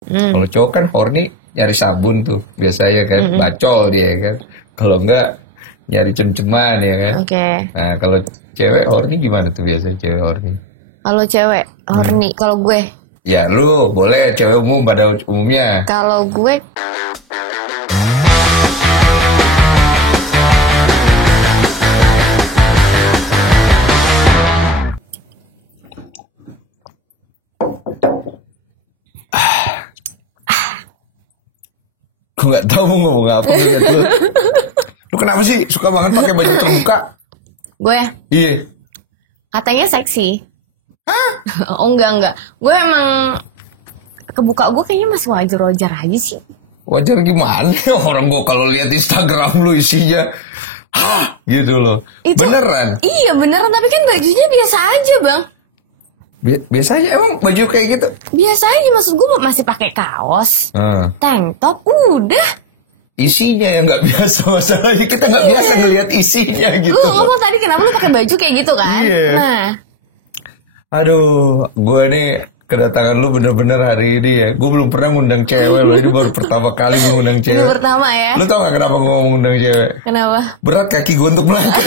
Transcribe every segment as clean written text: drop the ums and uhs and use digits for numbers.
Kalau cowok kan horny nyari sabun tuh biasanya kan, bacol dia kan. Kalau enggak nyari cem-ceman ya kan. Oke. Nah kalau cewek horny gimana tuh biasanya cewek horny? Kalau cewek horny, kalau gue. Ya lu boleh cewek umum pada umumnya. Kalau gue Gue nggak tahu mau ngomong apa gitu. Lu kenapa sih suka banget pakai baju terbuka? gue Iya. katanya seksi. Oh enggak. Gue emang kebuka gue kayaknya masih wajar-wajar aja sih. Wajar gimana? Orang gue kalau lihat Instagram lu isinya, hah gitu loh. Beneran? Iya beneran, tapi kan bajunya biasa aja bang. Biasanya emang baju kayak gitu? Biasa aja, maksud gue masih pakai kaos, tank top, udah. Isinya yang nggak biasa, masalahnya kita nggak biasa ngelihat isinya gitu. Lu ngomong tadi kenapa lu pakai baju kayak gitu kan? Iya. Nah, aduh, gue nih kedatangan lu bener-bener hari ini ya. Gue belum pernah ngundang cewek loh, ini baru pertama kali gue ngundang cewek. itu pertama ya. Lu tau gak kenapa gue mau ngundang cewek? Kenapa? Berat kaki gue untuk melangkah.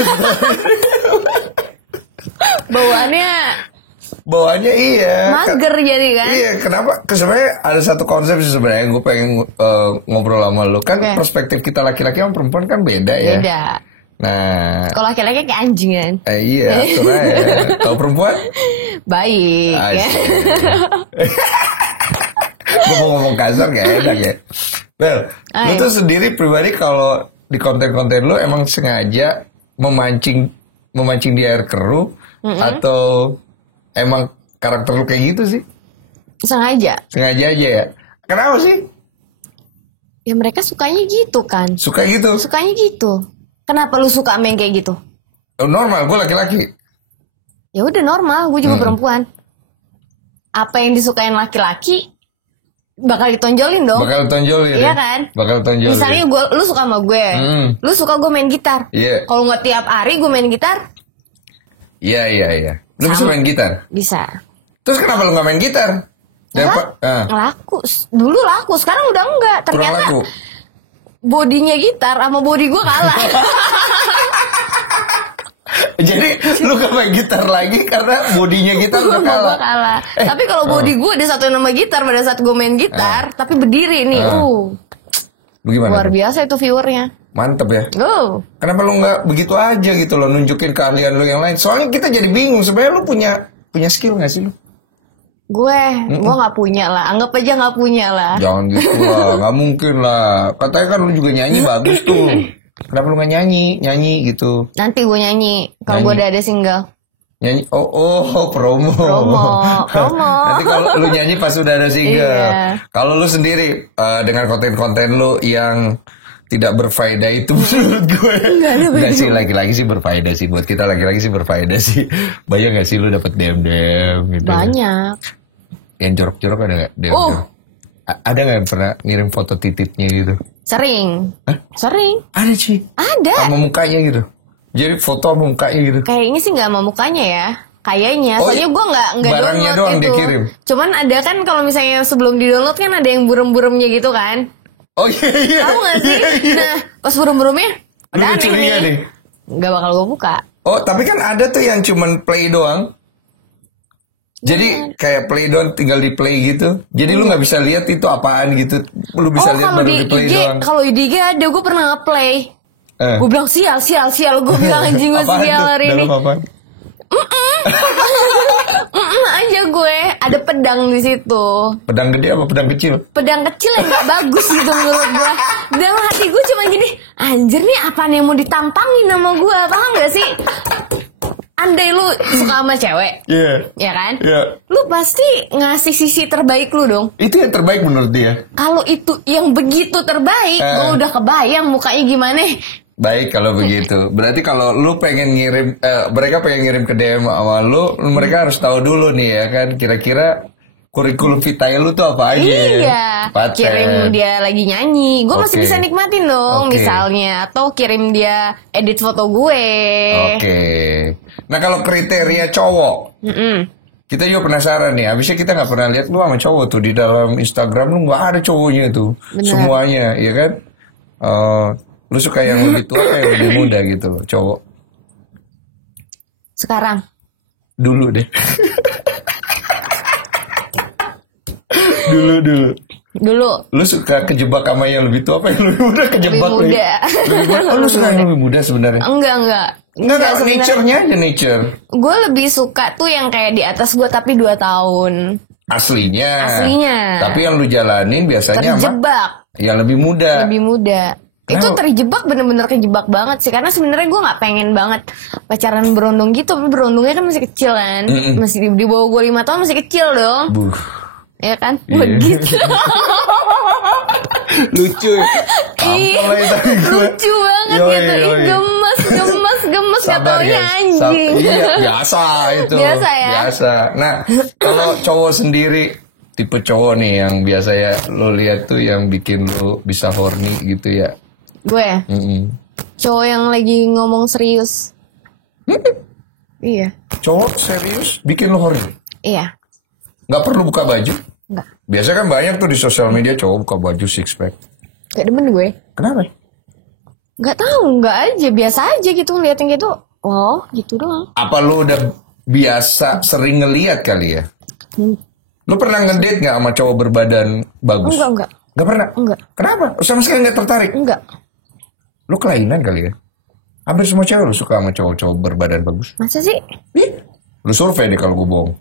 Bawaannya iya. Mager jadi kan? Iya, kenapa? Sebenarnya ada satu konsep sih sebenarnya gue pengen ngobrol sama lu. Kan perspektif kita laki-laki sama perempuan kan beda ya. Beda. Nah, kalau laki-laki kayak anjing kan? Iya, ya. Kalau perempuan baik ya. Gue mau ngomong kasar gak enak ya. Bel, lu tuh sendiri pribadi kalau di konten-konten lu emang sengaja memancing di air keruh atau emang karakter lu kayak gitu sih? Sengaja aja ya. Kenapa sih? Ya mereka sukanya gitu kan. Sukanya gitu. Kenapa lu suka main kayak gitu? Normal, gue laki-laki. Ya udah normal, gue juga perempuan. Apa yang disukain laki-laki bakal ditonjolin dong. Iya kan? Misalnya lu suka sama gue, lu suka gue main gitar. Iya. Kalau nggak tiap hari gue main gitar. Iya. Lu bisa main gitar? Bisa. Terus kenapa lu nggak main gitar? Laku. Dulu laku, sekarang udah enggak. Ternyata bodinya gitar sama body gue kalah. Jadi lu gak main gitar lagi karena bodinya gitar udah kalah. Tapi kalau body gue disatuin sama gitar pada saat gue main gitar, tapi berdiri nih, lu gimana? Luar biasa itu viewernya. Mantep ya. Kenapa lu nggak begitu aja gitu loh, nunjukin keahlian lu yang lain? Soalnya kita jadi bingung sebenarnya lu punya skill nggak sih lu? Gue nggak punya lah, anggap aja nggak punya lah. Jangan gitu lah, nggak mungkin lah. Katanya kan lu juga nyanyi bagus tuh. Kenapa lu nggak nyanyi gitu? Nanti gue nyanyi kalau gue udah ada single. Nyanyi, promo. Nanti kalau lu nyanyi pas udah ada single. Iya. Kalau lu sendiri dengan konten-konten lu yang tidak berfaedah itu menurut gue nggak sih, laki-laki sih berfaedah sih, buat kita laki-laki sih berfaedah sih. Banyak nggak sih lu dapet DM gitu? Banyak. Yang jorok-jorok ada nggak DM? Ada nggak yang pernah ngirim foto titiknya gitu? Sering. Sering. Ada sih. Ada. Sama mukanya gitu. Jadi foto sama mukanya gitu. Kayaknya sih nggak sama mukanya ya. Kayaknya, soalnya gue nggak barangnya doang itu. Dikirim. Cuman ada kan kalau misalnya sebelum di download kan ada burem-buremnya gitu kan. Oh iya. Tahu nggak sih? Nah, pas burem-buremnya udah aneh nih. Nggak bakal gue buka. Oh, tapi kan ada tuh yang cuman play doang. Jadi kayak play doang, tinggal di play gitu. Jadi lu nggak bisa lihat itu apaan gitu. Lu bisa lihat baru di play doang. Kalau di IG ada, gue pernah nge-play. Gue bilang sial. Gue bilang anjing gue sial hari ini. Aja gue ada pedang di situ. Pedang gede apa pedang kecil? Pedang kecil yang gak bagus gitu menurut gue. Dalam hati gue cuma gini, anjir nih apaan yang mau ditampangin sama gue, paham gak sih? Andai lu suka sama cewek, ya kan? Lu pasti ngasih sisi terbaik lu dong. Itu yang terbaik menurut dia. Kalau itu yang begitu terbaik, gue udah kebayang mukanya gimana. Baik kalau begitu. Berarti kalau lu pengen ngirim, mereka pengen ngirim ke DM sama lu, mereka harus tahu dulu nih ya kan, kira-kira kurikulum vitae lu tuh apa aja. Iya. Kirim dia lagi nyanyi, gue masih bisa nikmatin dong misalnya. Atau kirim dia edit foto gue. Nah kalau kriteria cowok, Kita juga penasaran nih. Abisnya kita nggak pernah lihat lu sama cowok tuh di dalam Instagram lu nggak ada cowoknya tuh. Bener. Semuanya, ya kan? Lu suka yang lebih tua atau yang lebih muda gitu, cowok? Sekarang. Dulu deh. Dulu. Lu suka kejebak sama yang lebih tua apa yang lebih muda? Kejebak lebih muda. Lebih muda. Oh, lu suka yang lebih muda sebenarnya? Enggak. Nature-nya aja nature. Gue lebih suka tuh yang kayak di atas gue tapi 2 tahun. Aslinya. Tapi yang lu jalanin biasanya terjebak. Yang lebih muda. Itu terjebak, bener-bener kejebak banget sih. Karena sebenarnya gue nggak pengen banget pacaran berondong gitu. Tapi berondongnya kan masih kecil kan. Masih di bawah gue 5 tahun, masih kecil dong. Ya kan? Begitu. Lucu. Lucu banget gitu. Gemes gak taunya anjing. Biasa itu. Biasa ya. Nah, kalau cowok sendiri, tipe cowok nih yang biasa ya lo lihat tuh yang bikin lo bisa horny gitu ya. Gue. Cowok yang lagi ngomong serius. Iya. Cowok serius bikin lo horny? Iya. Gak perlu buka baju? Enggak. Biasa kan banyak tuh di sosial media cowok buka baju six pack. Gak demen gue. Kenapa? Gak tahu, gak aja, biasa aja gitu ngeliatin gitu. Oh, gitu doang. Apa lu udah biasa sering ngeliat kali ya? Lu pernah ngedate gak sama cowok berbadan bagus? Enggak. Gak pernah? Enggak. Kenapa? Sama sekali gak tertarik? Enggak. Lu kelainan kali ya? Hampir semua cewek lu suka sama cowok-cowok berbadan bagus. Masa sih? Lu survei deh kalau gue bohong.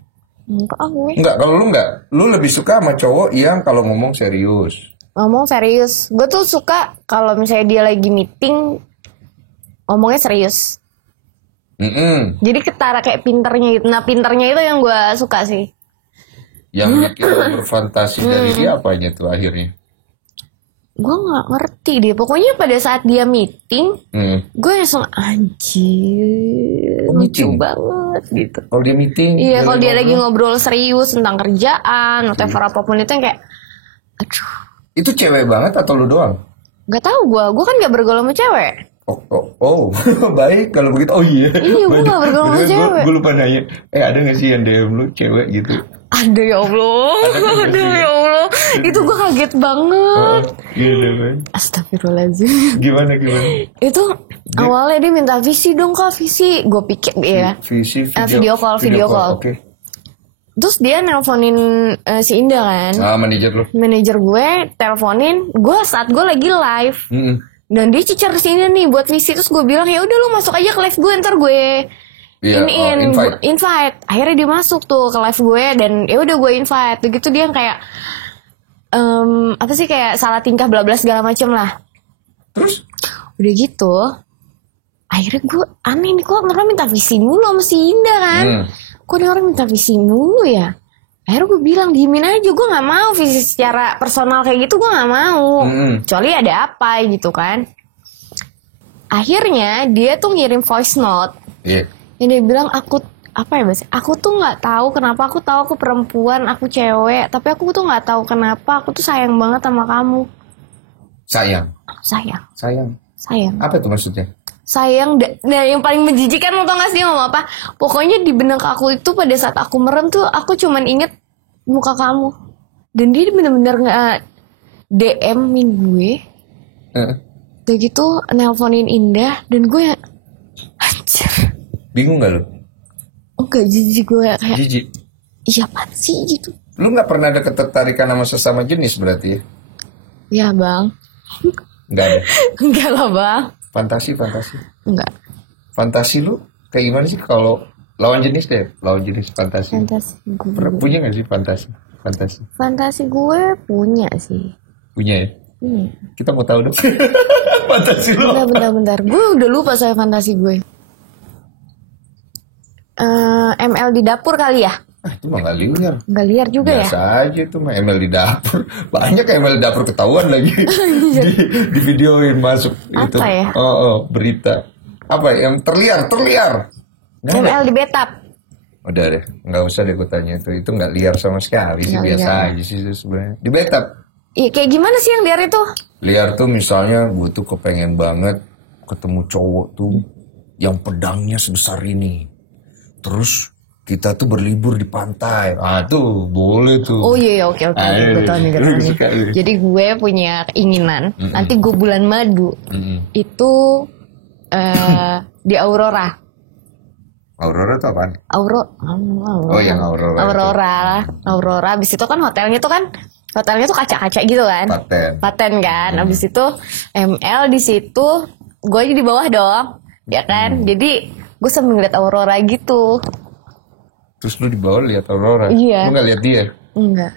Enggak, kalau lu enggak. Lu lebih suka sama cowok yang kalau ngomong serius. Ngomong serius. Gue tuh suka kalau misalnya dia lagi meeting ngomongnya serius. Jadi ketara kayak pinternya gitu. Nah, pinternya itu yang gue suka sih. Yang bikin lo berfantasi dari dia apanya tuh akhirnya? Gue gak ngerti deh. Pokoknya pada saat dia meeting, gue langsung anjir, lucu banget gitu. Kalau dia meeting? Iya, kalau dia lagi ngobrol serius tentang kerjaan, whatever apapun itu yang kayak, aduh. Itu cewek banget atau lu doang? Gak tahu gue kan gak bergaul sama cewek. Oh, baik kalau begitu. Oh iya. Iya, gue gak bergaul sama cewek. Gue lupa nanya. Ada gak sih yang DM lu cewek gitu? Ada ya Allah. Itu gue kaget banget. Gila kan? Astagfirullahaladzim. Gimana? Itu awalnya dia minta visi dong kak, visi. Gue pikir ya. Visi video call. Oke. Terus dia nelponin si Indah kan. Manajer gue teleponin gue saat gue lagi live. Dan dia cicer sini nih buat visi. Terus gue bilang ya udah lu masuk aja ke live gue, ntar gue invite. Akhirnya dia masuk tuh ke live gue dan ya udah gue invite. Begitu dia kayak apa sih kayak salah tingkah bla bla segala macem lah. Terus udah gitu akhirnya gue aneh nih, kok orang minta visi mulu sama si Indah kan. Kok dia orang minta visi mulu ya. Akhirnya gue bilang diemin aja, gue gak mau visi secara personal kayak gitu, gue gak mau. Kecuali ada apa gitu kan. Akhirnya dia tuh ngirim voice note. Yang dia bilang aku tuh nggak tahu kenapa, aku tahu aku perempuan, aku cewek, tapi aku tuh nggak tahu kenapa aku tuh sayang banget sama kamu. Sayang. Apa itu maksudnya? Sayang. Nah, yang paling menjijikan lo tau gak sih dia ngomong apa? Pokoknya di benak aku itu pada saat aku merem tuh aku cuman inget muka kamu. Dan dia bener-bener nggak DM-in gue. Udah gitu nelponin Indah dan gue anjir. Bingung gak lu? Enggak, jijik gue kayak jijik? Iya apaan sih gitu. Lu gak pernah ada ketertarikan sama sesama jenis berarti ya? Ya bang. Enggak ada? Enggak lah bang. Fantasi? Enggak. Fantasi lu kayak gimana sih kalau lawan jenis deh? Lawan jenis fantasi gue. Punya gak sih fantasi? Fantasi gue punya sih. Punya ya? Kita mau tahu dong. Fantasi lu. Bentar. Gue udah lupa soal fantasi gue. ML di dapur kali ya? Itu mah gak liar. Gak liar juga biasa ya? Biasa aja itu mah ML di dapur. Banyak ML di dapur ketahuan lagi. di videoin masuk. Apa itu. Ya? Berita. Apa yang terliar? ML di betap. Udah deh, gak usah deh gue tanya itu. Itu gak liar sama sekali sih. Biasa aja sih sebenarnya. Di betap. Iya, kayak gimana sih yang liar itu? Liar tuh misalnya gue tuh kepengen banget ketemu cowok tuh yang pedangnya sebesar ini. Terus kita tuh berlibur di pantai. Tuh boleh tuh. Oh iya, oke. Betul nih. Jadi gue punya keinginan nanti gue bulan madu itu di Aurora. Aurora tuh apaan? Oh yang Aurora. Aurora. Abis itu kan hotelnya tuh kaca-kaca gitu kan. Paten kan. Abis itu ML di situ, gue aja di bawah dong, ya kan. Jadi gue sambil ngeliat Aurora gitu. Terus lu di bawah lihat Aurora? Iya. Lu nggak lihat dia? Enggak.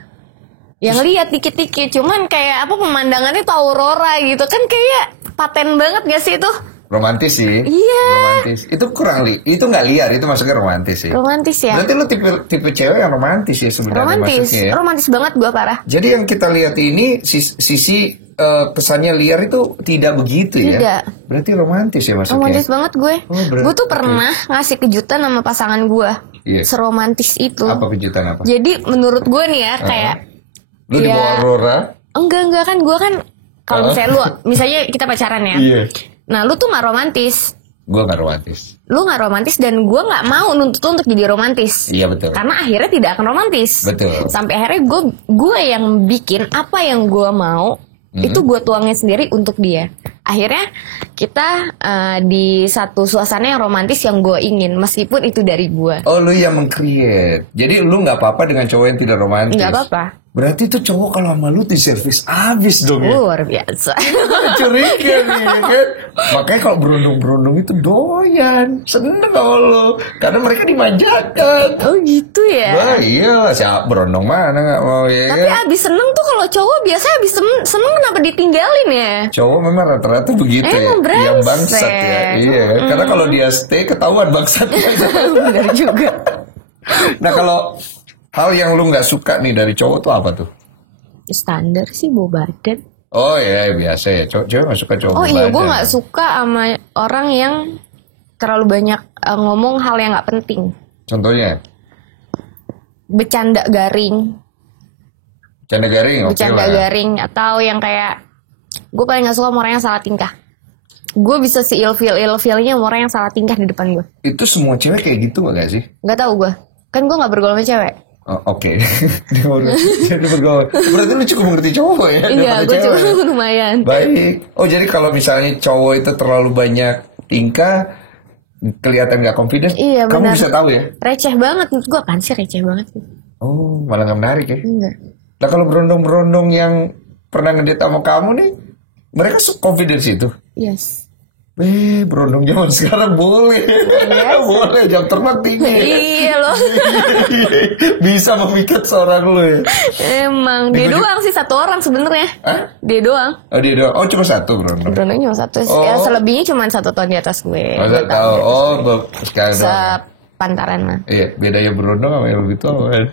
Yang lihat dikit-dikit, cuman kayak pemandangannya tuh Aurora gitu kan, kayak paten banget gak sih itu? Romantis sih. Iya. Romantis. Itu kurang itu nggak liar, itu maksudnya romantis sih. Romantis ya. Berarti lu tipe cewek yang romantis ya sebenarnya. Romantis banget gue parah. Jadi yang kita lihat ini sisi kesannya liar itu tidak begitu ya. Tidak. Berarti romantis ya maksudnya. Romantis banget gue. Gue tuh pernah ngasih kejutan sama pasangan gue. Iya. Seromantis itu. Apa kejutan apa? Jadi menurut gue nih ya kayak. Lu di bawah Aurora? Enggak kan gue kan kalau misalnya kita pacaran ya. Iya. Nah lu tuh gak romantis. Gue gak romantis. Lu gak romantis dan gue gak mau nuntut untuk jadi romantis. Iya betul. Karena akhirnya tidak akan romantis. Betul. Sampai akhirnya gue yang bikin apa yang gue mau. Itu gue tuangin sendiri untuk dia. Akhirnya kita di satu suasana yang romantis yang gue ingin. Meskipun itu dari gue. Oh lu yang meng-create. Jadi lu gak apa-apa dengan cowok yang tidak romantis. Gak apa-apa. Berarti tuh cowok kalau sama lu diservis abis dong ya. Luar biasa. Curiga nih kan. Makanya kalau berundung-berundung itu doyan. Seneng kalau lu. Karena mereka dimanjakan. Oh gitu ya. Wah iyalah, siapa berundung mana gak mau ya. Tapi abis seneng tuh kalau cowok biasanya abis seneng kenapa ditinggalin ya. Cowok memang rata-rata begitu ya. Yang bangsat ya. Iya. Karena kalau dia stay ketahuan bangsatnya. Benar juga. Nah kalau hal yang lu gak suka nih dari cowok tuh apa tuh? Standar sih bawa badan. Oh ya biasa ya. Cowok gak suka cowok badan. Oh iya, gue gak suka sama orang yang terlalu banyak ngomong hal yang gak penting. Contohnya? Bercanda garing. Bercanda garing? Bercanda garing. Atau yang kayak, gue paling gak suka sama orang yang salah tingkah. Gue bisa si ilfil-ilfilnya sama orang yang salah tingkah di depan gue. Itu semua cewek kayak gitu gak sih? Gak tahu gue. Kan gue gak bergaul sama cewek. Oh, oke. Dia bergaul. Berarti lu cukup mengerti cowok ya? Iya, gue cukup lumayan. Baik. Oh, jadi kalau misalnya cowok itu terlalu banyak tingkah, kelihatan gak confident, iya, kamu bisa tahu ya? Receh banget. Menurut gue apaan sih receh banget? Oh, malah gak menarik ya? Enggak. Nah, kalau berondong-berondong yang pernah ngedate sama kamu nih, mereka confident itu? Yes. Berondong zaman sekarang boleh. Boleh, jam terbang tinggi. Iya loh. Bisa memikat seorang lo ya. Emang dia doang sih, satu orang sebenarnya. Dia doang. Oh dia doang. Oh cuma satu berondong. Berondong cuma satu. Ya, selebihnya cuma 1 tahun di atas gue. Masa tahu? Oh sekali sepantaran mah. Iya, bedanya berondong sama yang lebih tua kan?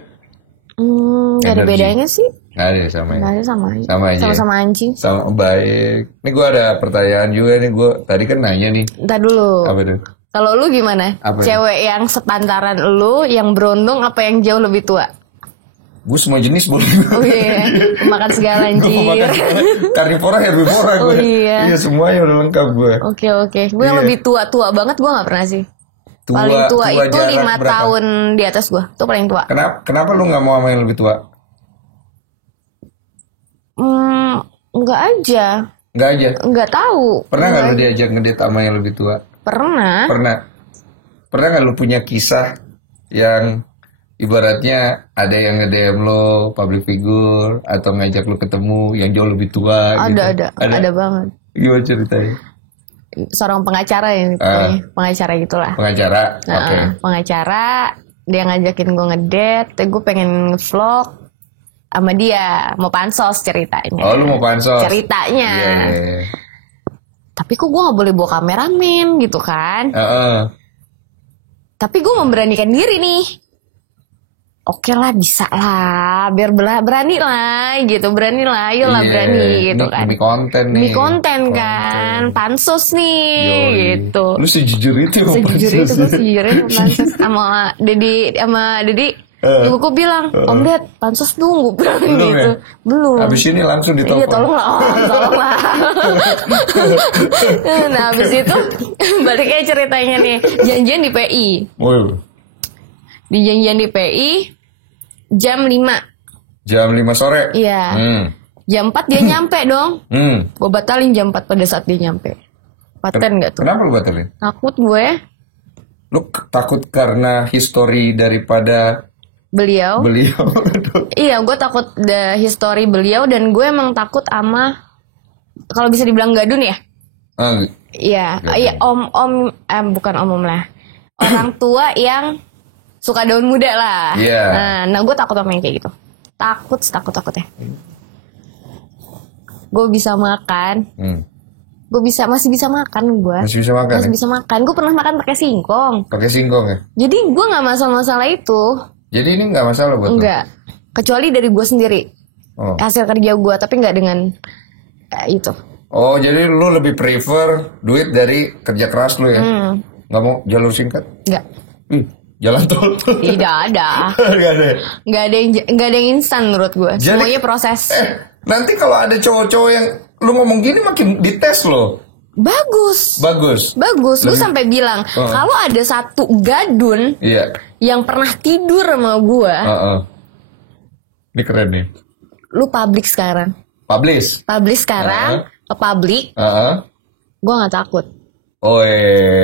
Gak ada bedanya sih. Gak ada, sama aja. Sama-sama anjing. Sama baik. Ini gue ada pertanyaan juga nih. Gue tadi kan nanya nih. Ntar dulu. Apa tuh? Kalau lu gimana? Cewek yang sepantaran lu, yang berondong apa yang jauh lebih tua? Gue semua jenis boleh. Oh iya. Makan segala anjir. Karnivora, herbivora gue. Oh iya. Iya semuanya udah lengkap gue. Oke. Gue yang lebih tua banget gue gak pernah sih. Paling tua itu 5 tahun di atas gue. Itu paling tua. Kenapa lu gak mau sama yang lebih tua? Enggak aja. Enggak tahu. Pernah gak lu diajak ngedate sama yang lebih tua? Pernah gak lu punya kisah yang ibaratnya ada yang nge-DM lo, public figure, atau ngajak lu ketemu yang jauh lebih tua? Ada banget. Gimana ceritanya? Seorang pengacara ya, pengacara gitulah. Pengacara, oke. Pengacara, dia ngajakin gue ngedate, gue pengen vlog sama dia, mau pansos ceritanya. Oh lu mau pansos? Ceritanya. Yeah. Tapi kok gue gak boleh bawa kameramen gitu kan. Tapi gue memberanikan diri nih. Oke lah, bisa lah, biar berani lah gitu, berani lah, ayolah berani gitu kan. Demi konten nih. Demi konten kan, pansos nih. Yoi. Gitu. Lu sejujur itu gue sejujur itu pansos sama Dedi. Ibuku bilang, Om Ded, pansos dong, gue bilang gitu. Ya? Belum. Abis ini langsung ditelepon. Iya, tolonglah. Nah, abis itu baliknya ceritanya nih, janjian di PI. Di janjian di PI jam 5. Jam 5 sore? Iya. Jam 4 dia nyampe dong. Gue batalin jam 4 pada saat dia nyampe. Paten gak tuh? Kenapa lu batalin? Takut gue. Lu takut karena histori daripada beliau? Iya, gue takut histori beliau. Dan gue emang takut sama, kalau bisa dibilang gadun ya. Iya, bukan om lah. Orang tua yang suka daun muda lah. Nah gue takut sama yang kayak gitu. Takutnya. Gue bisa makan. Masih bisa makan gue. Masih bisa makan. Gue pernah makan pakai singkong. Ya? Jadi gue nggak masalah itu. Jadi ini nggak masalah buat Enggak. Kecuali dari gue sendiri. Hasil kerja gue, tapi nggak dengan itu. Oh, jadi lu lebih prefer duit dari kerja keras lu ya? Nggak mau jalur singkat? Nggak. Jalan tol? Tidak ada. Nggak ada yang instan menurut gue. Semuanya proses. Nanti kalau ada cowok-cowok yang lu ngomong gini makin dites lo. Bagus. Lu sampai bilang kalau ada satu gadun yang pernah tidur sama gue. Ini keren nih. Lu publish sekarang. Publish sekarang ke publik. Gue nggak takut.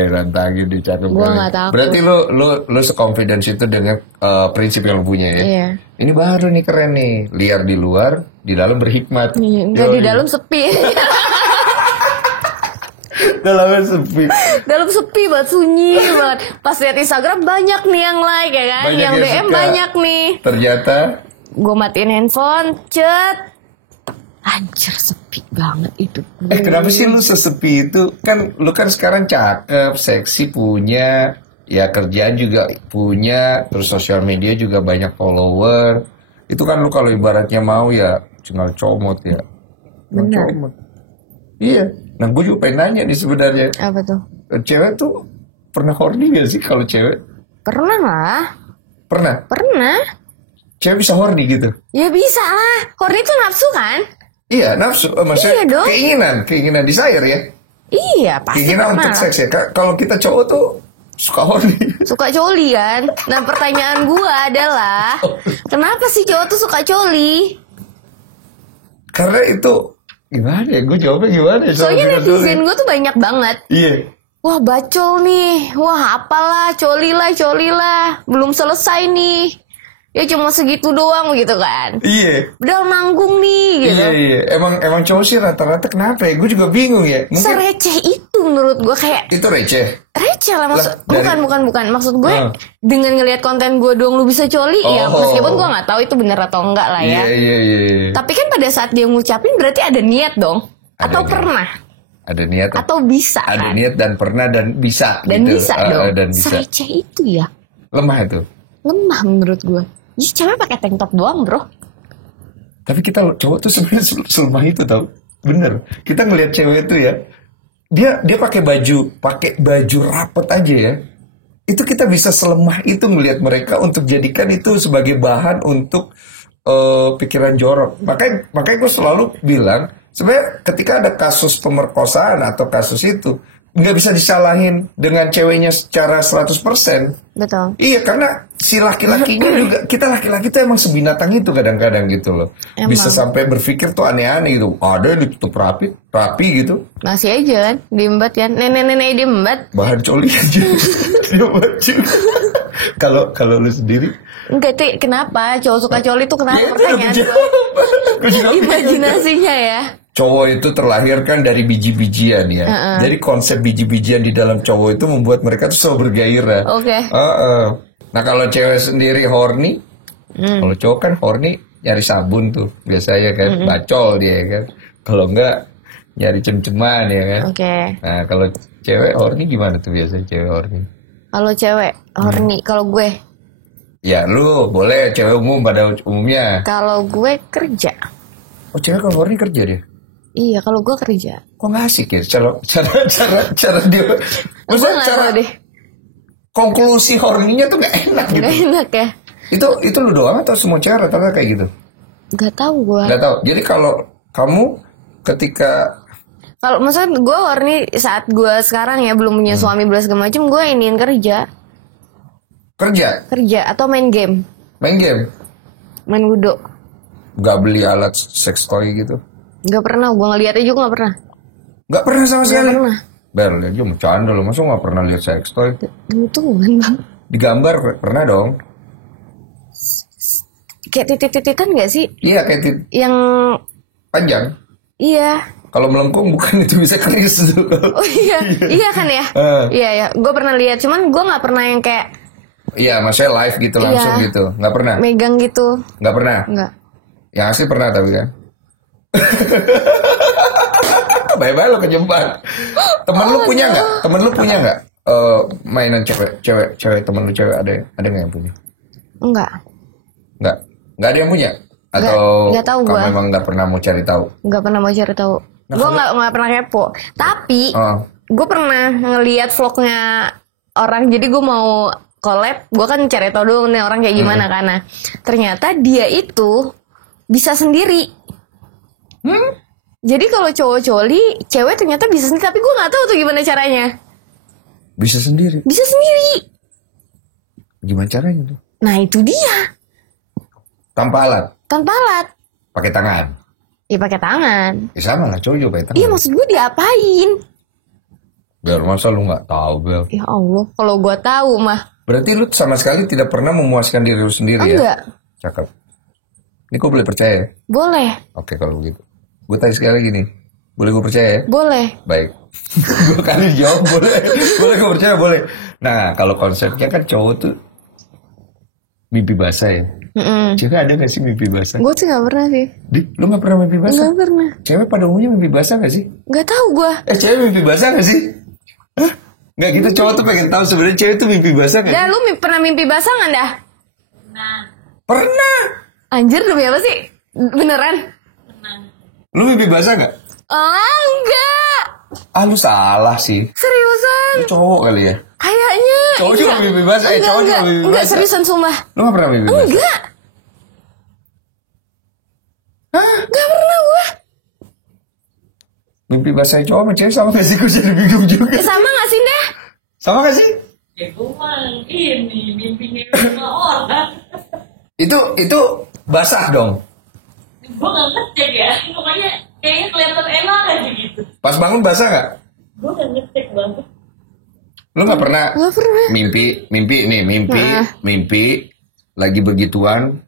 Rantangin di cakep. Gue nggak takut. Berarti lu seconfidence itu dengan prinsip yang lu punya ya. Iya. Ini baru nih keren nih. Liar di luar, di dalam berhikmat. Enggak, di dalam sepi. Dalam sepi banget, sunyi banget. Pas lihat Instagram banyak nih yang like ya kan, yang DM suka. Banyak nih. Ternyata gue matiin handphone, anjir sepi banget hidup gue. Kenapa sih lu sesepi itu? Kan lu kan sekarang cakep, seksi, punya ya kerjaan juga punya, terus sosial media juga banyak follower. Itu kan lu kalau ibaratnya mau ya tinggal comot ya. Benar. Iya. Nah gue juga pengen nanya nih sebenarnya. Apa tuh? Cewek tuh pernah horny gak sih kalau cewek? Pernah lah. Pernah. Cewek bisa horny gitu? Ya bisa lah. Horny itu nafsu kan? Iya nafsu. Maksudnya keinginan desire ya? Iya pasti. Keinginan untuk seks ya. Kalau kita cowok tuh suka horny. Suka coli kan? Nah pertanyaan gue adalah kenapa sih cowok tuh suka coli? Karena itu gimana ya? Gue jawabnya gimana ya? Soalnya netizen gue tuh banyak banget. Iya. Wah bacol nih. Wah apalah, coli lah. Belum selesai nih. Ya cuma segitu doang gitu kan. Iya. Udah nanggung nih gitu. Iya. Emang cowok sih rata-rata kenapa ya? Gue juga bingung ya. Mungkin sereceh itu menurut gue kayak. Itu receh? Receh lah maksud. Bukan. Maksud gue dengan ngelihat konten gue doang lu bisa coli. Ya meskipun gue gak tahu itu bener atau enggak lah ya. Iya. Tapi kan pada saat dia ngucapin berarti ada niat dong. Atau pernah. Ada niat. Atau bisa kan. Ada niat dan pernah dan bisa. Dan gitu. Bisa dong. Dan bisa. Sereceh itu ya. Lemah itu. Lemah menurut gue. Jadi cewek pakai tank top doang bro. Tapi kita cowok tuh sebenarnya selemah itu tau. Bener. Kita ngelihat cewek itu ya. Dia pakai baju rapet aja ya. Itu kita bisa selemah itu ngelihat mereka untuk jadikan itu sebagai bahan untuk pikiran jorok. Makanya gue selalu bilang sebenarnya ketika ada kasus pemerkosaan atau kasus itu nggak bisa disalahin dengan ceweknya secara 100%. Betul. Iya, karena si laki-lakinya juga, kita laki-laki tuh emang sebinatang itu kadang-kadang gitu loh. Emang. Bisa sampai berpikir tuh aneh-aneh gitu. Ada yang ditutup rapi gitu. Masih aja kan, diembat kan. Nenek-nenek diembat. Bahan coli aja. Diembat juga. Kalau lu sendiri? Enggak, tuh kenapa? Cowok suka coli tuh kenapa ya, pertanyaan gue? Imajinasinya ya. Cowok itu terlahir kan dari biji-bijian ya. Jadi konsep biji-bijian di dalam cowok itu membuat mereka tuh selalu bergairah. Oke. Nah kalau cewek sendiri horny, kalau cowok kan horny nyari sabun tuh biasanya kan, bacol dia kan. Kalau enggak nyari cem-ceman ya kan. Oke. Nah kalau cewek horny gimana tuh biasanya cewek horny? Kalau cewek horny, kalau gue? Ya lu boleh cewek umum pada umumnya. Kalau gue kerja. Oh cewek kalau horny kerja dia? Iya, kalau gue kerja. Kok nggak asik ya cara dia? Maksudnya cara deh. Konklusi horninya tuh nggak enak gitu. Nggak enak ya. Itu lu doang atau semua cewek rata-rata kayak gitu? Nggak tahu gue. Nggak tahu. Jadi kalau kamu ketika maksudnya gue horny saat gue sekarang ya belum punya suami belum segala macam, gue ingin kerja. Kerja atau main game? Main game. Main ludo. Gak beli alat sex toy gitu? Gak pernah, gue ngeliatnya juga gak pernah. Gak pernah sama sekali? Gak pernah. Bel, dia bercanda loh, masa gak pernah lihat sex toy? Itu bang. Digambar pernah dong? Kayak titik-titikan gak sih? Iya, kayak yang panjang. Iya. Kalau melengkung bukan itu bisa keris dulu. Oh iya, iya kan ya? Iya ya, gue pernah lihat, cuman gue nggak pernah yang kayak. Iya, maksudnya live gitu langsung gitu, nggak pernah. Megang gitu. Nggak pernah. Nggak. Yang asli pernah tapi kan. Baik-baik lo kejebak. Temen lu punya nggak? Temen lu punya nggak? Mainan cewek temen lu cewek ada nggak yang punya? Enggak. Nggak ada yang punya? Atau nggak tahu kamu memang nggak pernah mau cari tahu? Nggak pernah mau cari tahu. Gue nggak pernah kepo. Tapi gue pernah ngelihat vlognya orang. Jadi gue mau collab. Gue kan cari tahu dulu nih orang kayak gimana karena ternyata dia itu bisa sendiri. Jadi kalau cowok coli, cewek ternyata bisa sendiri. Tapi gue nggak tahu tuh gimana caranya. Bisa sendiri? Bisa sendiri. Gimana caranya tuh? Nah itu dia. Tanpa alat? Tanpa alat. Pakai tangan? Ya pakai tangan. Ya sama lah, cowok juga pakai tangan. Iya maksud gue diapain? Bel, masa lu nggak tahu, Bel? Ya Allah, kalau gue tahu mah. Berarti lu sama sekali tidak pernah memuaskan diri lu sendiri ya? Enggak. Cakep. Ini gue boleh percaya? Boleh. Oke kalau begitu. Gue tanya sekali lagi nih. Boleh gue percaya ya? Boleh. Baik. Gue kali jawab boleh. Boleh gue percaya boleh. Nah kalau konsepnya kan cowok tuh mimpi basah ya. Cewek ada gak sih mimpi basah? Gue sih gak pernah sih. Lu gak pernah mimpi basah? Gak pernah. Cewek pada umumnya mimpi basah gak sih? Gak tahu gue. Cewek mimpi basah gak sih? Hah? Gak gitu, cowok tuh pengen tahu sebenarnya cewek tuh mimpi basah gak sih? Dah lu pernah mimpi basah gak dah? Pernah. Anjir demi apa sih? Beneran? Lu mimpi basah gak? Enggak. Lu salah sih. Seriusan? Lu cowok kali ya? Kayaknya. Cowok juga mimpi basah. Cowok juga mimpi basah. Enggak seriusan sumpah. Lu gak pernah mimpi basah? Enggak. Hah? Gak pernah gue. Mimpi basah cowok sama cewek sama gak sih? Gue jadi bingung juga. Sama gak sih dah? Sama gak sih? Ya gue mah ini mimpinya sama orang. Itu basah dong. Gue gak ngecek ya. Pokoknya kayaknya kelihatan enak aja gitu. Pas bangun basah gak? Gue gak ngecek banget. Lu gak pernah? Gak pernah. Mimpi lagi begituan.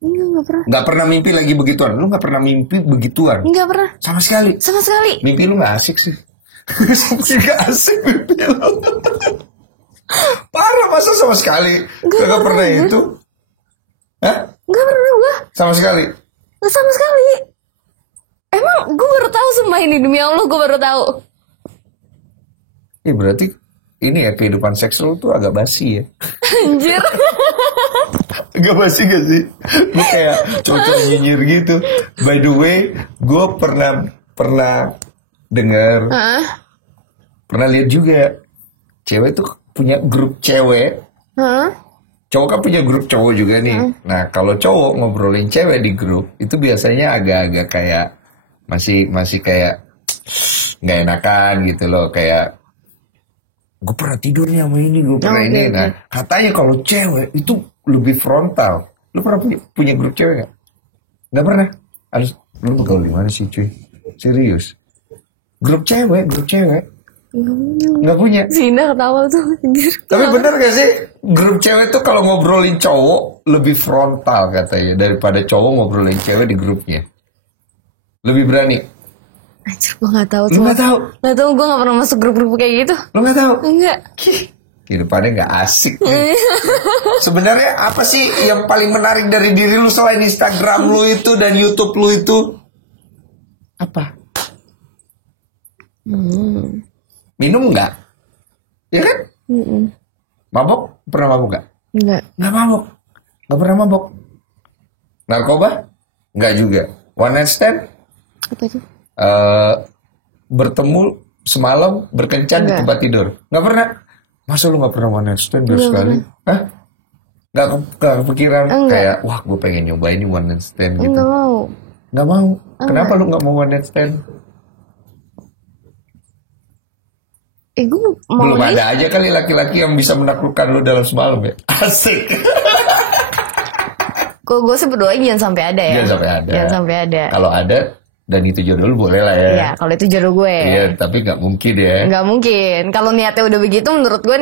Enggak, gak pernah. Gak pernah mimpi lagi begituan. Lu gak pernah mimpi begituan? Enggak pernah. Sama sekali? Sama sekali. Mimpi lu gak asik sih. Gak asik mimpi lu. Parah, masa sama sekali? Gak pernah itu? Hah? Gak pernah gue. Sama sekali? Gak sama sekali. Emang gue baru tahu sumpah ini, demi Allah gue baru tahu. Berarti ini ya kehidupan seksual tuh agak basi ya. Anjir. Agak basi gak sih? Gue kayak cocok nyinyir gitu. By the way, gue pernah dengar, pernah lihat juga cewek tuh punya grup cewek. Cowok kan punya grup cowok juga nih. Nah kalau cowok ngobrolin cewek di grup itu biasanya agak-agak kayak masih kayak nggak enakan gitu loh, kayak gue pernah tidur nih sama ini, gue pernah ini. Nah katanya kalau cewek itu lebih frontal. Lu pernah punya grup cewek nggak? Nggak pernah. Lu gaul di mana sih cuy? Serius? Grup cewek. Nggak punya. Zina ketawa tuh. Tapi bener gak sih, grup cewek tuh kalau ngobrolin cowok lebih frontal katanya daripada cowok ngobrolin cewek di grupnya. Lebih berani. Anjir, gue gak tahu. Lu gak tahu? Gak tahu, gue gak pernah masuk grup-grup kayak gitu. Lu gak tahu? Enggak. Kehidupannya gak asik nih. Sebenarnya apa sih yang paling menarik dari diri lu selain Instagram lu itu dan YouTube lu itu? Apa? Minum nggak? Ya kan? Mabok? Pernah mabok nggak? Enggak. Nggak mabok. Nggak pernah mabok. Narkoba? Nggak juga. One night stand? Apa itu? Bertemu semalam berkencan di tempat tidur? Nggak pernah. Masa lu nggak pernah one night stand baru sekali? Hah? Nggak kepikiran kayak wah gue pengen nyobain ini one night stand gitu? Nggak mau. Nggak mau. Kenapa lu nggak mau one night stand? Gue mau belum ada aja kali laki-laki yang bisa menaklukkan lu dalam semalam ya. Asik. Kok gue sih berdoa jangan sampai ada ya. Jangan sampai ada. Kalau ada dan itu jodoh lu boleh lah ya. Iya, kalau itu jodoh gue. Iya, tapi nggak mungkin ya. Nggak mungkin. Kalau niatnya udah begitu, menurut gue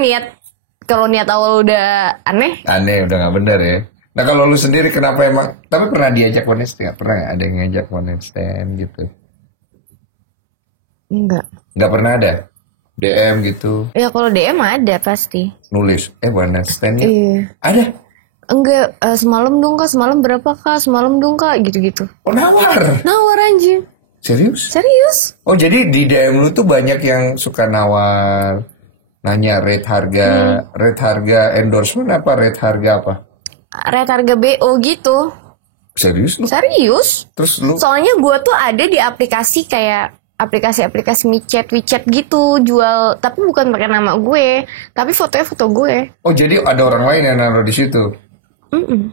kalau niat awal udah aneh. Aneh, udah nggak bener ya. Nah kalau lu sendiri kenapa emang? Tapi pernah diajak one night stand? Pernah nggak ada yang ngajak one night stand gitu? Enggak. Nggak pernah ada? DM gitu? Ya kalau DM ada pasti. Nulis, one night stand Iya. Ada? Enggak, semalam dong kak, semalam berapa kak, semalam dong kak, gitu-gitu. Oh nawar? Nawar anjing. Serius? Oh jadi di DM lu tuh banyak yang suka nawar, nanya rate harga endorsement apa, rate harga apa? Rate harga BO gitu. Serius lu? Serius. Terus lu? Soalnya gue tuh ada di aplikasi kayak aplikasi WeChat gitu jual, tapi bukan pakai nama gue, tapi fotonya foto gue. Oh jadi ada orang lain yang naruh di situ?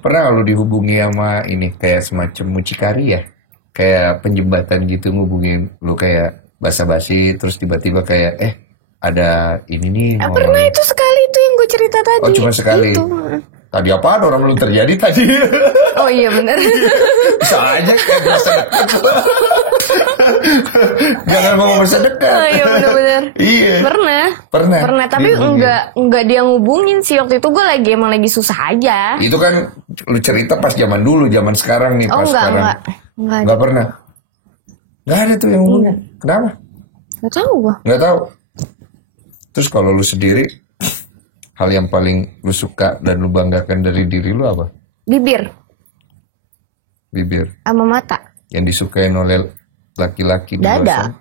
Pernah lu dihubungi sama ini kayak semacam mucikari ya? Kayak penjembatan gitu ngubungin lu kayak basa-basi terus tiba-tiba kayak ada ini nih. Pernah itu sekali itu yang gue cerita tadi. Oh cuma sekali. Itu. Tadi apaan orang belum terjadi tadi? Oh iya benar. Bisa aja kayak berasa dekat. Jangan mau berasa dekat. Oh iya benar-benar. Iya. Pernah tapi enggak dia ngubungin sih waktu itu gue emang lagi susah aja. Itu kan lu cerita pas zaman dulu, zaman sekarang nih pas sekarang. Enggak pernah. Enggak ada tuh yang ngubungin. Kenapa? Enggak tahu gua. Enggak tahu. Terus kalau lu sendiri hal yang paling lu suka dan lu banggakan dari diri lu apa? Bibir. Sama mata. Yang disukain oleh laki-laki. Dada.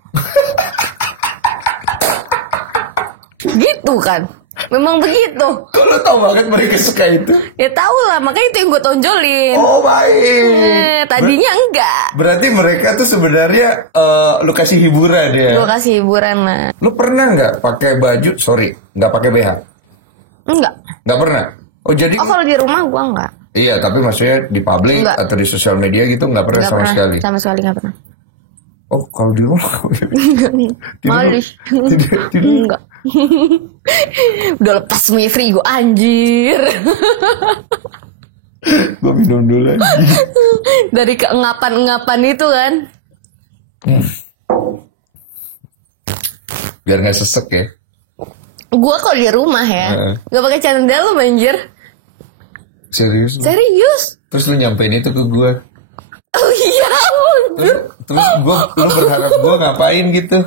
Gitu kan. Memang begitu. Kok lu tau banget mereka suka itu? Ya tahu lah, makanya itu yang gue tonjolin. Oh baik. Tadinya enggak. Berarti mereka tuh sebenarnya lu kasih hiburan ya? Lu kasih hiburan lah. Lu pernah nggak pakai baju? Nggak pakai BH? Enggak. Nggak pernah. Oh jadi? Oh kalau di rumah gue enggak. Iya, tapi maksudnya di publik atau di sosial media gitu nggak pernah sama sekali? Sama sekali nggak pernah. Oh kalau di rumah? Malis. Enggak. Udah lepas semuanya free gue anjir. Gue minum dulu lagi. Dari keengapan-engapan itu kan. Biar nggak sesek ya. Gue kalau di rumah ya nggak pakai celana dalam anjir. Serius? Terus lu nyampein itu ke gue. Oh iya. Terus lu berharap gue ngapain gitu?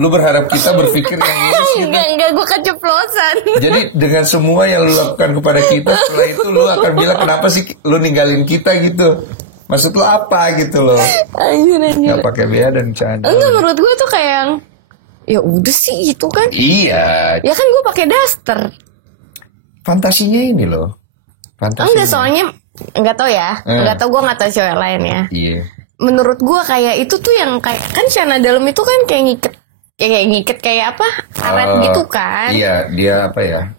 Lu berharap kita berpikir yang lurus gitu? Enggak, gue keceplosan. Jadi dengan semua yang lu lakukan kepada kita, setelah itu lu akan bilang kenapa sih lu ninggalin kita gitu? Maksud lu apa gitu loh? Anjir. Gak pakai BH dan celana. Enggak, menurut gue tuh kayak yang ya udah sih gitu kan. Iya. Ya kan gue pakai daster. Fantasinya ini loh. Enggak, soalnya enggak tahu ya. Enggak tahu, gue enggak tahu cewek lain ya. Iya. Menurut gue kayak itu tuh yang kayak kan celana dalam itu kan kayak ngiket kayak apa? Karet gitu kan. Iya, dia apa ya?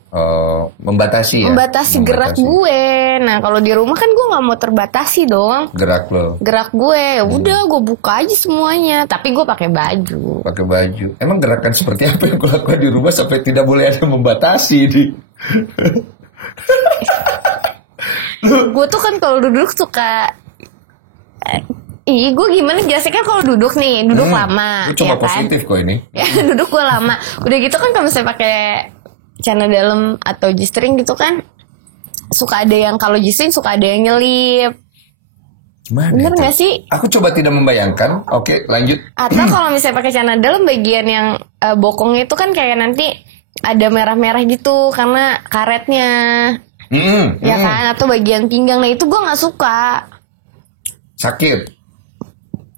Membatasi ya. Membatasi gerak gue. Nah, kalau di rumah kan gue enggak mau terbatasi dong. Gerak lo. Gerak gue. Ya udah, gue buka aja semuanya, tapi gue pakai baju. Emang gerakan seperti apa yang gue lakukan di rumah sampai tidak boleh ada membatasi di? Gue tuh kan kalau duduk suka gue gimana jelasinnya kalau duduk lama. Gue cuma ya positif kan? kok ini. Ya duduk gue lama. Udah gitu kan kalau misalnya pakai celana dalam atau G-string gitu kan, suka ada yang kalau G-string suka ada yang nyelip. Gimana? Bener nggak sih? Aku coba tidak membayangkan. Oke, lanjut. Atau kalau misalnya pakai celana dalam bagian yang bokongnya itu kan kayak nanti ada merah-merah gitu karena karetnya. Ya kan, atau bagian pinggang. Nah itu gue nggak suka. Sakit.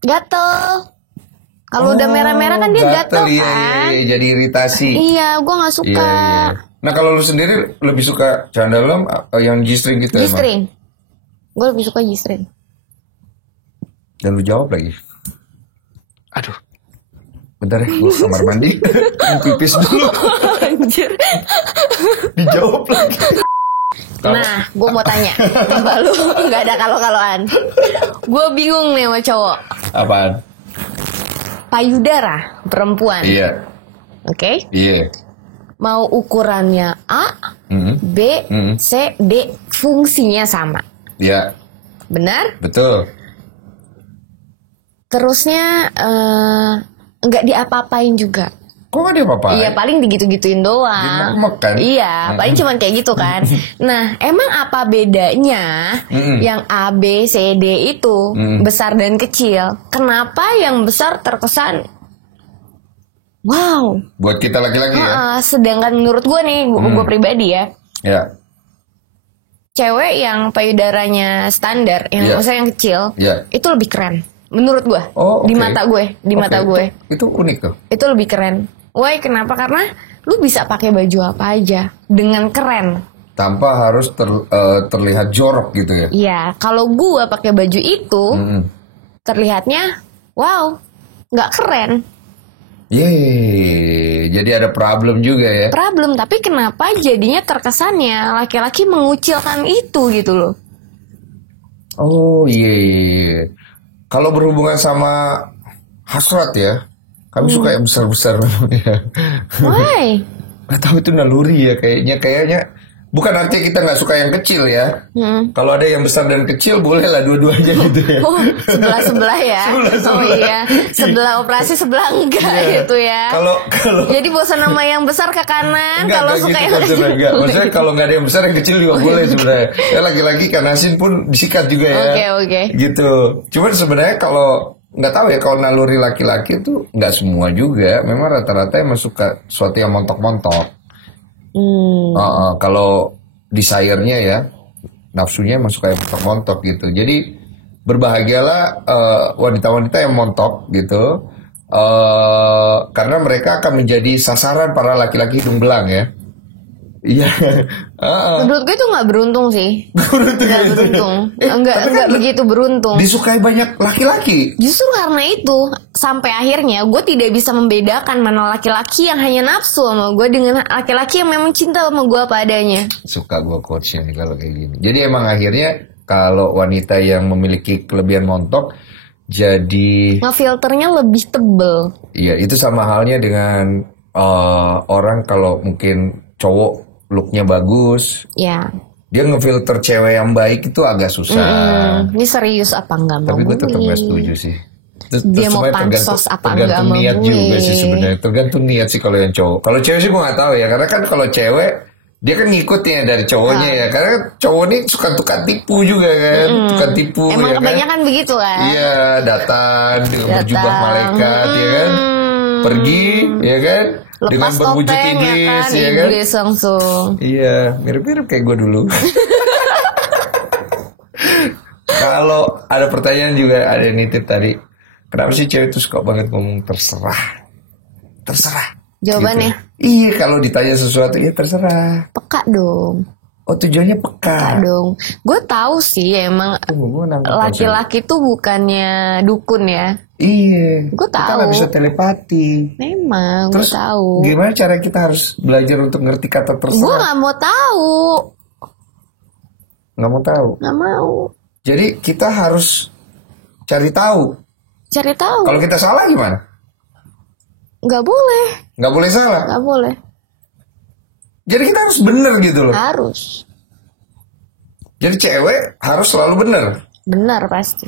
Gatel. Kalau udah merah-merah kan dia gatel kan. Iya, jadi iritasi. Iya, gue nggak suka. Iya. Nah kalau lu sendiri lebih suka celana dalam yang G-string gitu? G-string. Gue lebih suka G-string. Dan lu jawab lagi. Aduh. Bentar ya, gue kamar mandi. Pipis dulu. Anjir. Dijawab lagi. Nah, gue mau tanya sama lu, nggak ada kalau-kaloan. Gue bingung nih sama cowok. Apaan? Payudara perempuan. Iya. Oke? Iya. Mau ukurannya A, B, C, D, fungsinya sama. Iya. Benar? Betul. Terusnya nggak diapa-apain juga. Kok nggak diapa-apain? Iya, paling digitu-gituin doang. Dimek-mek kan? Iya, paling cuman kayak gitu kan. Nah, emang apa bedanya yang A, B, C, D itu besar dan kecil? Kenapa yang besar terkesan wow? Buat kita laki-laki ya? Sedangkan menurut gue nih, gue pribadi ya, cewek yang payudaranya standar, yang maksudnya yang kecil, itu lebih keren. Menurut gue, di mata gue, mata gue. Itu unik tuh. Itu lebih keren. Why? Kenapa? Karena lu bisa pakai baju apa aja dengan keren. Tanpa harus terlihat jorok gitu ya? Iya, kalau gue pakai baju itu, terlihatnya wow, nggak keren. Yeay, jadi ada problem juga ya? Problem, tapi kenapa jadinya terkesannya laki-laki mengucilkan itu gitu loh? Oh iya. Kalau berhubungan sama hasrat ya, kami suka yang besar-besar ya. Why? Gak tahu itu naluri ya kayaknya. Bukan artinya kita nggak suka yang kecil ya. Kalau ada yang besar dan kecil boleh lah dua-duanya gitu ya. Oh, sebelah ya. Oh iya, sebelah operasi sebelah enggak gitu ya. Kalau jadi bosan sama yang besar ke kanan, kalau suka gitu, yang kecil. Enggak. Maksudnya kalau nggak ada yang besar yang kecil juga boleh sebenarnya. Ya lagi-lagi kanasin pun disikat juga ya. Oke. Gitu. Cuman sebenarnya kalau nggak tahu ya, kalau naluri laki-laki itu nggak semua juga. Memang rata-rata emang suka sesuatu yang montok-montok. Kalau desire-nya ya, nafsunya emang suka yang montok-montok gitu. Jadi berbahagialah wanita-wanita yang montok gitu, karena mereka akan menjadi sasaran para laki-laki hidung belang ya. Iya. Menurut gue itu nggak beruntung sih. Nggak beruntung. Enggak begitu beruntung. Disukai banyak laki-laki. Justru karena itu sampai akhirnya gue tidak bisa membedakan mana laki-laki yang hanya nafsu sama gue dengan laki-laki yang memang cinta sama gue apa adanya. Suka gue quotes-nya nih kalau kayak gini. Jadi emang akhirnya kalau wanita yang memiliki kelebihan montok jadi ngefilternya lebih tebel. Iya, itu sama halnya dengan orang kalau mungkin cowok looknya bagus, ya. Dia ngefilter cewek yang baik itu agak susah. Ini serius apa enggak mau? Tapi gue tetap gak setuju sih. Dia mau pansos apa enggak mau? Tergantung niat juga sih sebenarnya. Tergantung niat sih kalau yang cowok. Kalau cewek sih gue nggak tahu ya, karena kan kalau cewek dia kan ngikutnya dari cowoknya ya, karena cowok nih suka tukang tipu juga kan, tukang tipu. Emang ya kebanyakan kan? Begitu kan? Iya, datang dengan berjubah malaikat, ya kan, pergi, ya kan. Lepas dengan berwujud topeng iblis, ya kan, iblis langsung. Iya, mirip-mirip kayak gue dulu. Kalau ada pertanyaan juga, ada yang nitip tadi, kenapa sih cewek itu suka banget ngomong terserah? Jawabannya? Gitu. Iya, kalau ditanya sesuatu ya terserah. Peka dong. Oh, tujuannya peka dong. Gue tahu sih emang laki-laki tuh bukannya dukun ya. Iya. Gue tahu. Kita nggak bisa telepati. Memang. Gue tahu. Gimana cara kita harus belajar untuk ngerti kata terserah? Gue nggak mau tahu. Nggak mau tahu. Nggak mau. Jadi kita harus cari tahu. Cari tahu. Kalau kita salah gimana? Nggak boleh. Nggak boleh salah. Nggak boleh. Jadi kita harus benar gitu loh. Harus. Jadi cewek harus selalu benar. Benar pasti.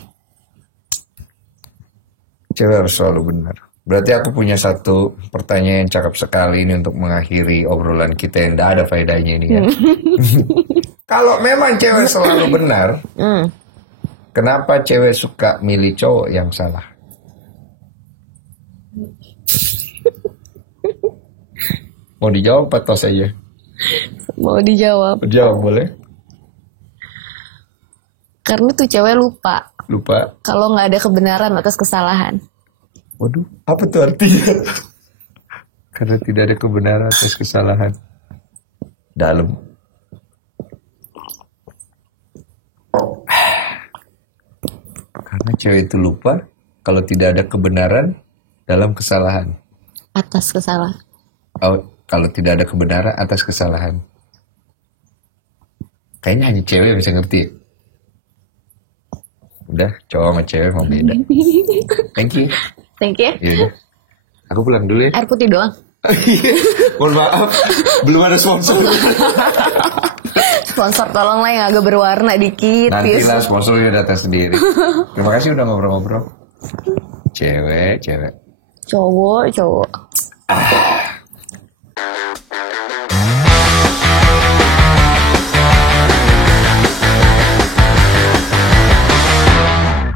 Cewek harus selalu benar. Berarti aku punya satu pertanyaan yang cakep sekali ini untuk mengakhiri obrolan kita yang tidak ada faedahnya ini ya. Kalau memang cewek selalu benar, kenapa cewek suka milih cowok yang salah? Mau dijawab atau saja? Mau dijawab. Jawab boleh. Karena tuh cewek lupa. Lupa. Kalau nggak ada kebenaran atas kesalahan. Waduh, apa tuh artinya? Karena tidak ada kebenaran atas kesalahan. Dalam. Karena cewek itu lupa kalau tidak ada kebenaran dalam kesalahan. Atas kesalahan. Oh, kalau tidak ada kebenaran atas kesalahan. Kayaknya hanya cewek yang bisa ngerti. Udah, cowok sama cewek mau beda. Thank you. Thank you. Yaudah. Aku pulang dulu ya. Air putih doang. Mohon maaf, belum ada sponsor. Sponsor tolong lah yang agak berwarna dikit. Nantilah sponsornya datang sendiri. Terima kasih udah ngobrol-ngobrol. Cewek. Cowok.